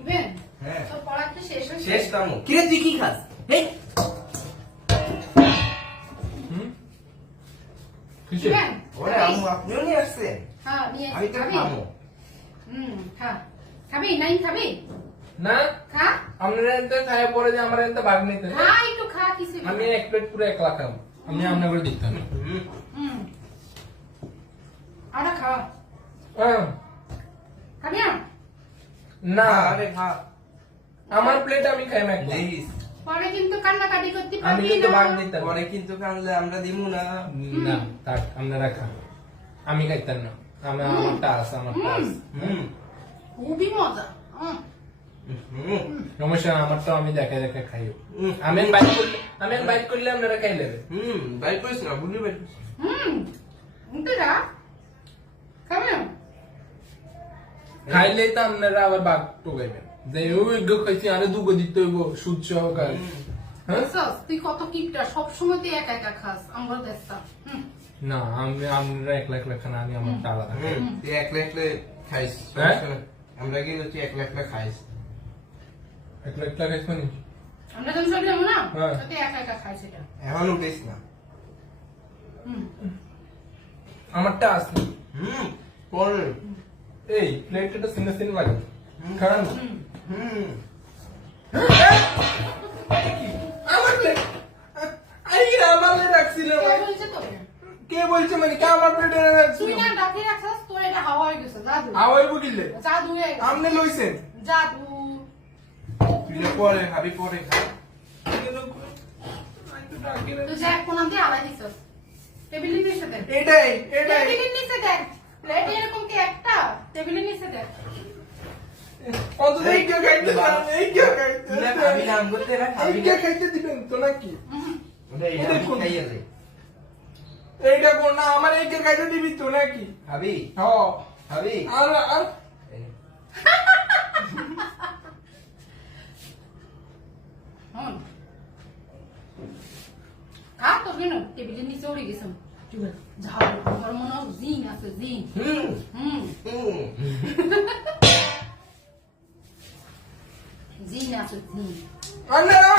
Even তো পড়া কি শেষ হয়েছে? শেষ কাম। কিরে তুই কি খাস? এই ইভেন ওরে আম্মু আপনিও নিয়ে আসছেন? হ্যাঁ নিয়ে আমি তো খাবো। খা খাবি নাই খাবি না খা আমরা এতে খায় পরে যে আমরা এতে ভাগ নিতে খা একটু খা কিছু আমি এক প্লেট পুরো একলা খাবো আমি আমনা করে দিতাম আরে খা খাবি না না আরে খা। আমার প্লেট আমি খাই না একলা। প্লিজ। পরে কিন্তু কান্নাকাটি করতে আমি পারবি কিন্তু ভাগ না নিতাম পরে কিন্তু কানলে আমরা দিমু না। না থাক আপনারা খান আমি খাইতাম না আমি আমারটা আছে আমারটা আছে খুবই মজা সমস্যা না, আমারটা আমি দেখে দেখে খাইও আমি বাইক করলে আপনারা খাই নেবে বাইক করিস না, বুঝলি বাইক করিস। উঠে যা খাবি না খাইলে তো আপনারা আবার বাঘ টোকাইবেন যে ওই গো খাইছি আরে দুগো দিতে হইব সুদ সহকারে হ্যাঁ সস তুই কত কিপটা সব সময় তুই একা একা খাস আমরা দেখতাম না আমরা একলা একলা খানা আমি আমারটা আলাদা খাই। তুই একলা একলা খাইস। হ্যাঁ? আমরা গিয়ে তুই একলা একলা খাইস। একলা একলা খাইছ নি আমরা যখন সব যাবো না হ্যাঁ। তুই একা একা খাই সেটা এখন উঠিস না। আমারটা আছে পরে। এই প্লেটটা সিনে সিনে লাগে খান আমার প্লেট আরে আমারে রাখছিল কে বলছে তোকে কে বলছে মানে কে আমার প্লেটে রাখছিল তুই না ডাকি রাখছস তোর এটা হাওয়া হয়ে গেছে জাদু আওয়াই বুঝিলে জাদু হয়ে গেছে আমনে লইছেন জাদু তুই যে পরে খাবি, পরে খা। তুই যে এক কোন দিয়ে আলাই দিছস টেবিলের নিচে দেখ এটাই টেবিলের নিচে দেখ প্লেট এরকম কি একটা টেবিলের নিচে দেখ অন্তত এই কে খাইতে পারেন এই কে খাইতে তুই না খাবি না, আমগো তো এরা এই খাবি কে না। খাইতে দিবেন তো নাকি ওটা এটা আমি খাইয়ে দে। এইটা কোন না আমার এই কে খাইতে দিবি তো নাকি খাবি? হ্যাঁ খাবি? আর খা তোর কেন টেবিলের নিচে উড়ে গেছে ঝাড় আমার মনে হয় জিন আছে জিন জিন আছে জিন আপনারা